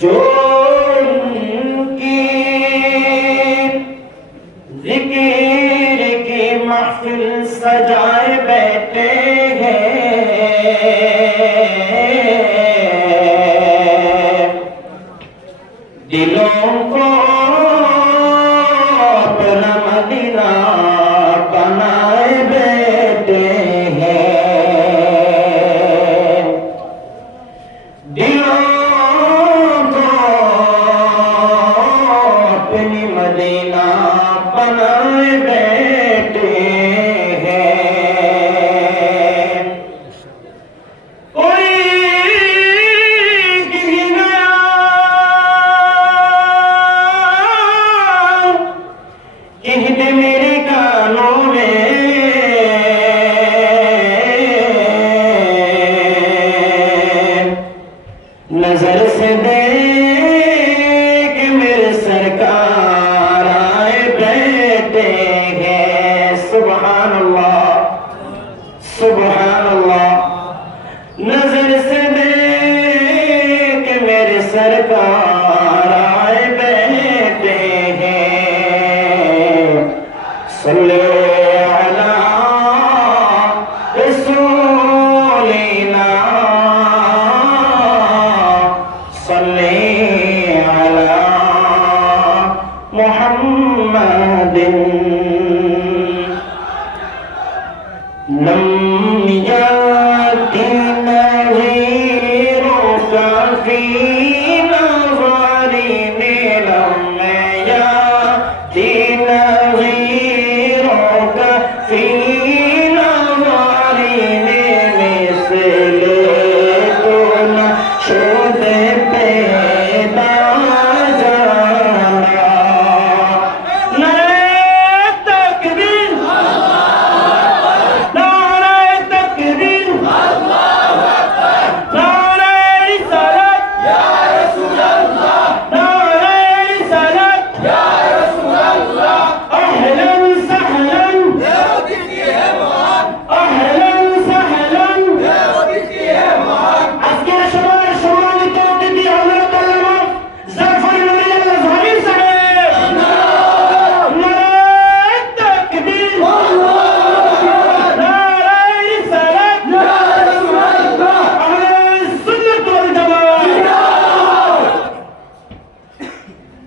जो जिकिर के बैठे हैं दिलों को Não.